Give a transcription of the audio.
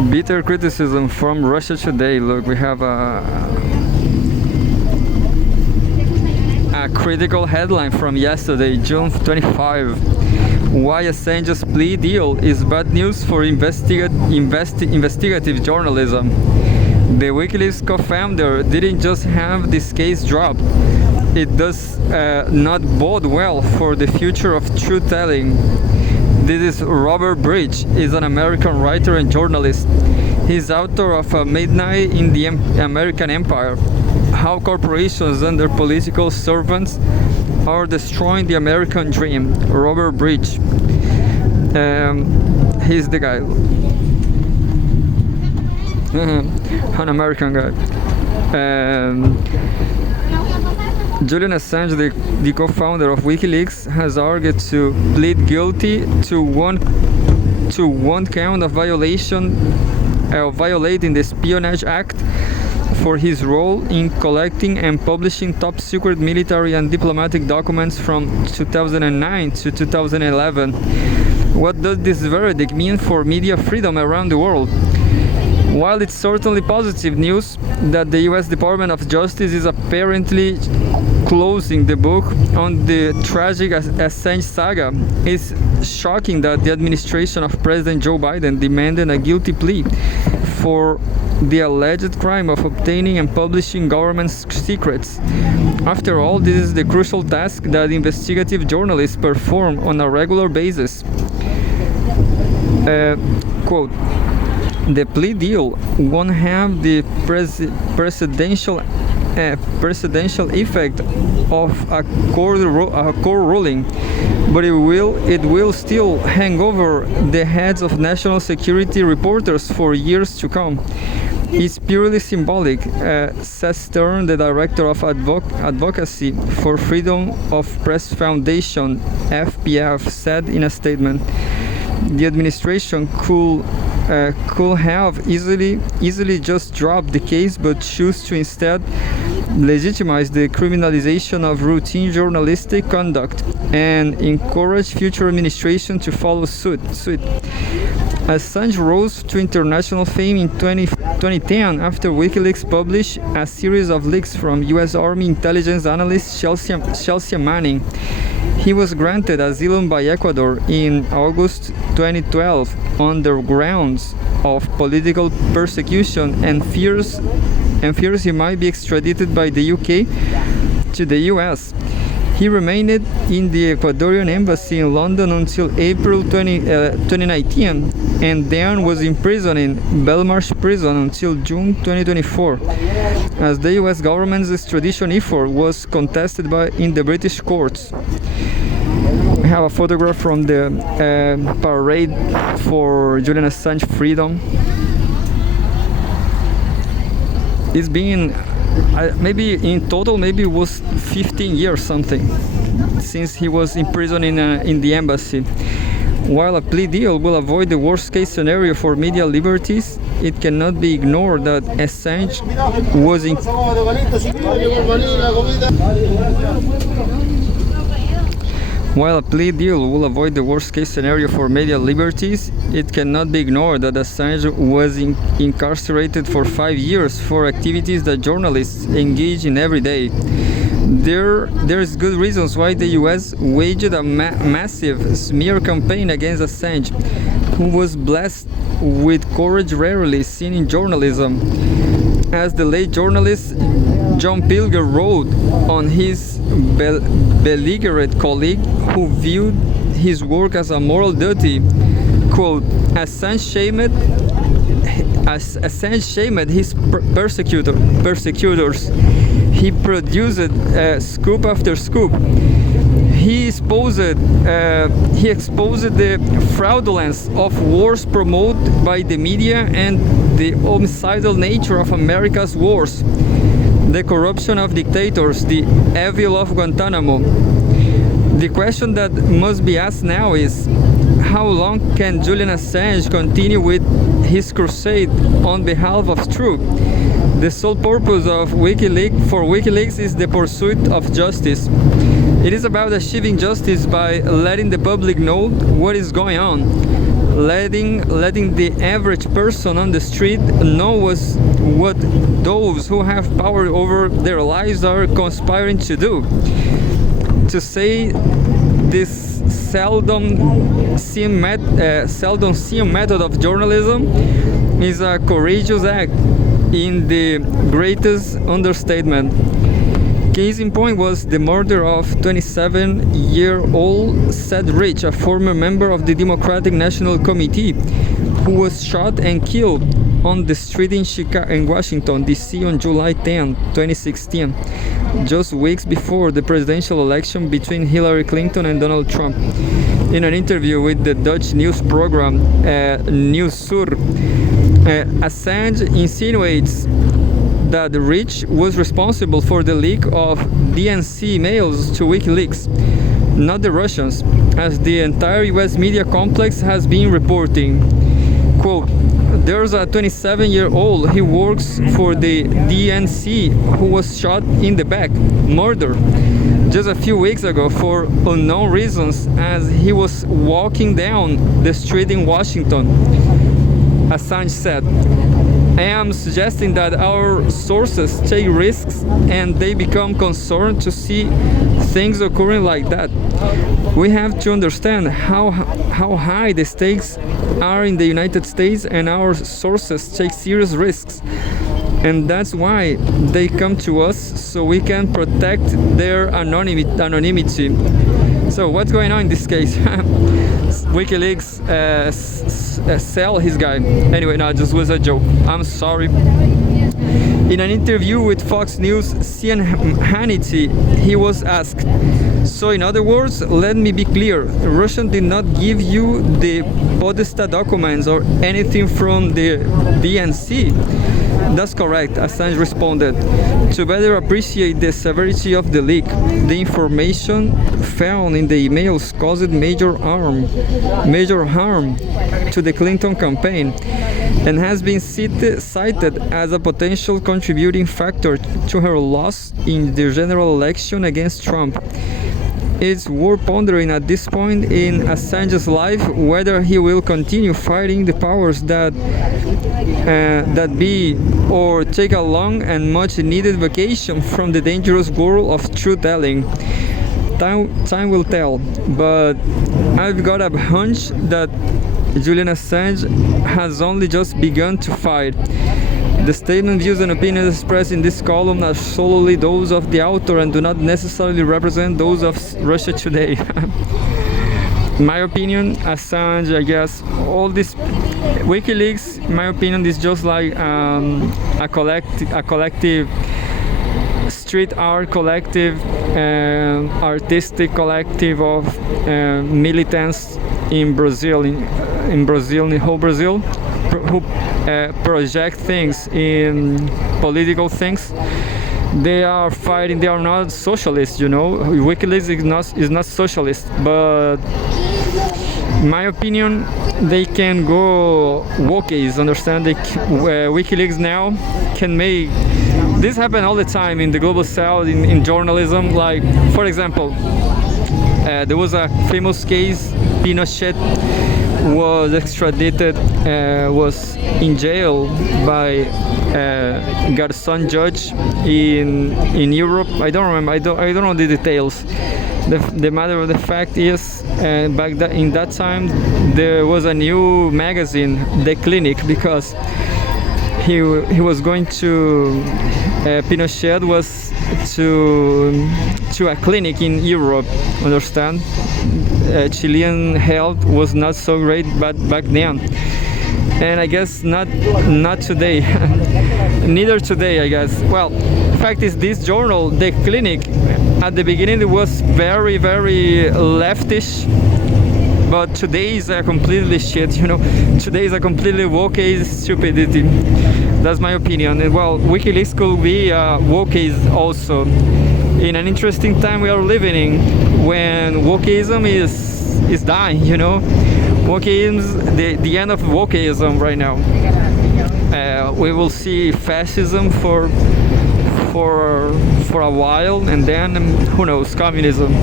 Bitter criticism from Russia Today. Look, we have a critical headline from yesterday, June 25. Why Assange's plea deal is bad news for investigative journalism. The WikiLeaks co-founder didn't just have this case dropped. It does not bode well for the future of truth-telling. This is Robert Bridge. He's an American writer and journalist. He's author of Midnight in the American Empire: How Corporations Under Political Servants Are Destroying the American Dream. Robert Bridge. He's the guy. An American guy. Julian Assange, the co-founder of WikiLeaks, has argued to plead guilty to one count of violating the Espionage Act for his role in collecting and publishing top-secret military and diplomatic documents from 2009 to 2011. What does this verdict mean for media freedom around the world? While it's certainly positive news that the US Department of Justice is apparently closing the book on the tragic Assange saga, it's shocking that the administration of President Joe Biden demanded a guilty plea for the alleged crime of obtaining and publishing government secrets. After all, this is the crucial task that investigative journalists perform on a regular basis. Quote, the plea deal won't have the presidential effect of a court ruling, but it will still hang over the heads of national security reporters for years to come. It's purely symbolic, says Stern, the director of Advocacy for Freedom of Press Foundation, FPF, said in a statement. The administration could have easily just dropped the case, but choose to instead legitimize the criminalization of routine journalistic conduct and encourage future administration to follow suit. Assange rose to international fame in 2010 after WikiLeaks published a series of leaks from U.S. Army intelligence analyst Chelsea Manning. He was granted asylum by Ecuador in August 2012 on the grounds of political persecution and fears he might be extradited by the UK to the US. He remained in the Ecuadorian embassy in London until April 2019 and then was imprisoned in Belmarsh prison until June 2024, as the US government's extradition effort was contested in the British courts. We have a photograph from the parade for Julian Assange freedom. It's been maybe in total maybe it was 15 years something since he was imprisoned in the embassy. While a plea deal will avoid the worst case scenario for media liberties, it cannot be ignored that Assange was While a plea deal will avoid the worst-case scenario for media liberties, it cannot be ignored that Assange was incarcerated for 5 years for activities that journalists engage in every day. There's good reasons why the US waged a massive smear campaign against Assange, who was blessed with courage rarely seen in journalism. As the late journalist John Pilger wrote on his belligerent colleague who viewed his work as a moral duty, quote, Assange shamed his persecutors. He produced scoop after scoop. He exposed the fraudulence of wars promoted by the media and the homicidal nature of America's wars, the corruption of dictators, the evil of Guantanamo. The question that must be asked now is, how long can Julian Assange continue with his crusade on behalf of truth? The sole purpose of WikiLeaks is the pursuit of justice. It is about achieving justice by letting the public know what is going on. letting the average person on the street know what those who have power over their lives are conspiring to do. To say this seldom seen method of journalism is a courageous act in the greatest understatement. Case in point was the murder of 27-year-old Seth Rich, a former member of the Democratic National Committee, who was shot and killed on the street in Washington, D.C. on July 10, 2016, just weeks before the presidential election between Hillary Clinton and Donald Trump. In an interview with the Dutch news program Nieuwsuur, Assange insinuates that Rich was responsible for the leak of DNC emails to WikiLeaks, not the Russians, as the entire US media complex has been reporting. Quote, "There's a 27-year-old, he works for the DNC, who was shot in the back, murdered, just a few weeks ago for unknown reasons as he was walking down the street in Washington," Assange said. "I am suggesting that our sources take risks and they become concerned to see things occurring like that. We have to understand how high the stakes are in the United States, and our sources take serious risks. And that's why they come to us, so we can protect their anonymity." So what's going on in this case? WikiLeaks sell his guy. Anyway, no, this was a joke. I'm sorry. In an interview with Fox News' Hannity, he was asked, "So in other words, let me be clear, Russia did not give you the Podesta documents or anything from the DNC?" "That's correct," Assange responded. "To better appreciate the severity of the leak, the information found in the emails caused major harm to the Clinton campaign and has been cited as a potential contributing factor to her loss in the general election against Trump. It's worth pondering at this point in Assange's life whether he will continue fighting the powers that be, or take a long and much needed vacation from the dangerous world of truth-telling. Time will tell, but I've got a hunch that Julian Assange has only just begun to fight. The statement, views, and opinions expressed in this column are solely those of the author and do not necessarily represent those of Russia Today." My opinion, Assange, I guess, all this WikiLeaks, my opinion, is just like a collective street art collective, artistic collective of militants in Brazil, in the whole Brazil, who project things in political things. They are fighting. They are not socialists, you know. WikiLeaks is not socialist, but in my opinion, they can go wokies. Understand? WikiLeaks now can make this happen all the time in the global south, in journalism. Like, for example, there was a famous case. Pinochet was extradited, was in jail by Garçon judge in Europe. I don't remember. I don't know the details. The matter of the fact is, in that time, there was a new magazine, The Clinic, because he was going to Pinochet was to a clinic in Europe. Understand? Chilean health was not so great, but back then, and I guess not today. Neither today, I guess. Well, the fact is, this journal, The Clinic, at the beginning it was very, very leftish, but today is a completely shit. You know, today is a completely woke stupidity. That's my opinion. And well, WikiLeaks could be woke also. In an interesting time we are living in, when wokeism is dying, you know. Wokeism, the end of wokeism right now. We will see fascism for a while, and then who knows, communism.